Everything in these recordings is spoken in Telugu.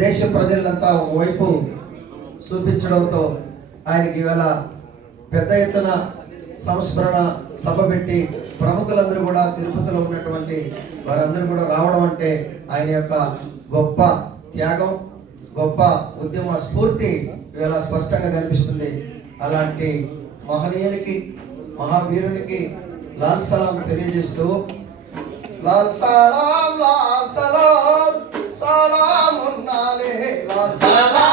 దేశ ప్రజలంతా ఒకవైపు చూపించడంతో ఆయనకి ఇవాళ పెద్ద ఎత్తున సంస్మరణ సభ పెట్టి ప్రముఖులందరూ కూడా తిరుపతిలో ఉన్నటువంటి వారందరూ కూడా రావడం అంటే ఆయన యొక్క గొప్ప త్యాగం గొప్ప ఉద్యమ స్ఫూర్తి ఇవాళ స్పష్టంగా కనిపిస్తుంది. అలాంటి మహనీయునికి మహావీరునికి లాల్ సలాం తెలియజేస్తూ లాల్ సలాం లాల్ సలాం సలాం Gonzalez.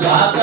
love.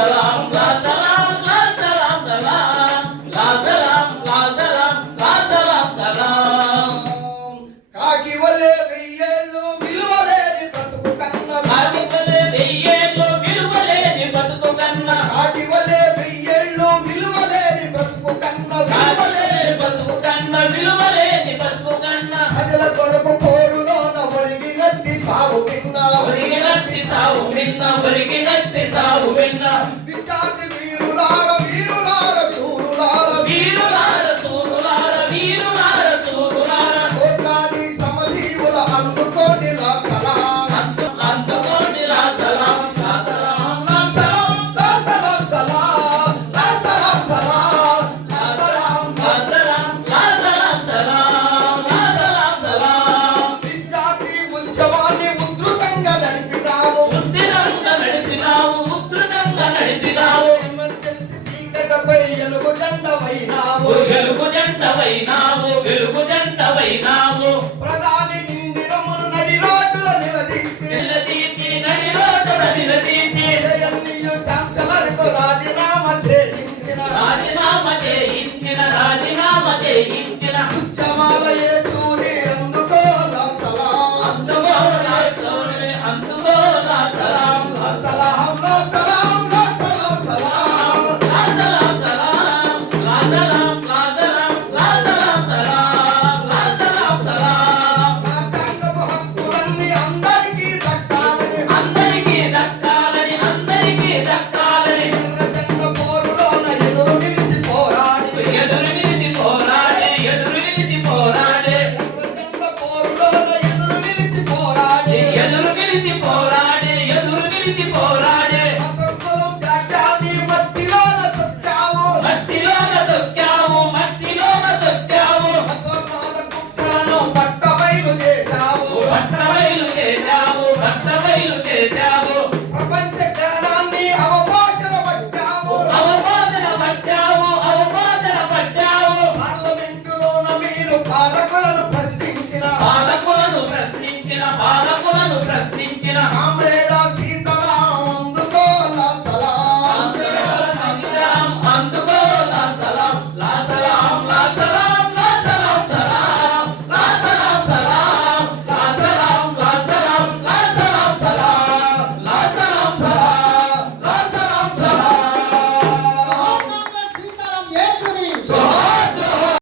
రాజీనామా చేయించిన రాజీనామా చేయించిన ఉచ్చమాలయే నిలిచి పోరాడే ఎదురు నిలిచి పోరాడే. మట్టిలోన తొక్కావు. మట్టిలోన తొక్కావు మట్టిలోన చేశావు. పట్ట బయలు చేశావు. আমরা